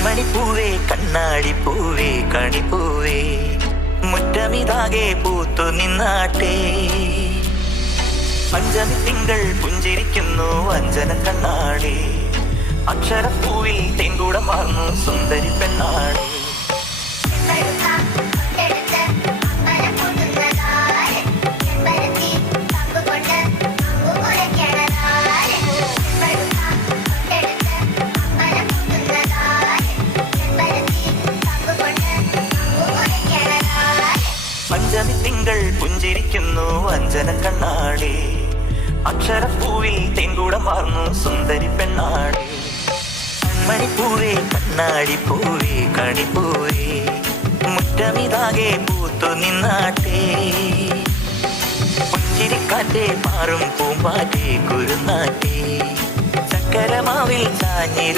കൺമണിപ്പൂവേ കണ്ണാടിപ്പൂവേ കണിപ്പൂവേ മുറ്റമിതാകെ പൂത്തു നിന്നാട്ടെ. പഞ്ചമി തിങ്കൾ പുഞ്ചിരിക്കുന്നു അഞ്ജന കണ്ണാടി. അക്ഷരപ്പൂവിൽ തേൻകൂടം വാർന്നു സുന്ദരി പെണ്ണാടി. പഞ്ചമി തിങ്കൾ പുഞ്ചിരിക്കുന്നു അഞ്ജന കണ്ണാടി. അക്ഷരപ്പൂവിൽ തേൻകൂടം വാർന്നു സുന്ദരി പെണ്ണാടി. കൺമണിപ്പൂവേ കണ്ണാടിപ്പൂവേ കണിപ്പൂവേ മുറ്റമിതാകെ പൂത്തു നിന്നാട്ടെ. പുഞ്ചിരിക്കാറ്റേ മാറും പൂമ്പാറ്റേ കുരുന്നാറ്റേ ചക്കരമാവിൽ ചാഞ്ഞിരുന്നു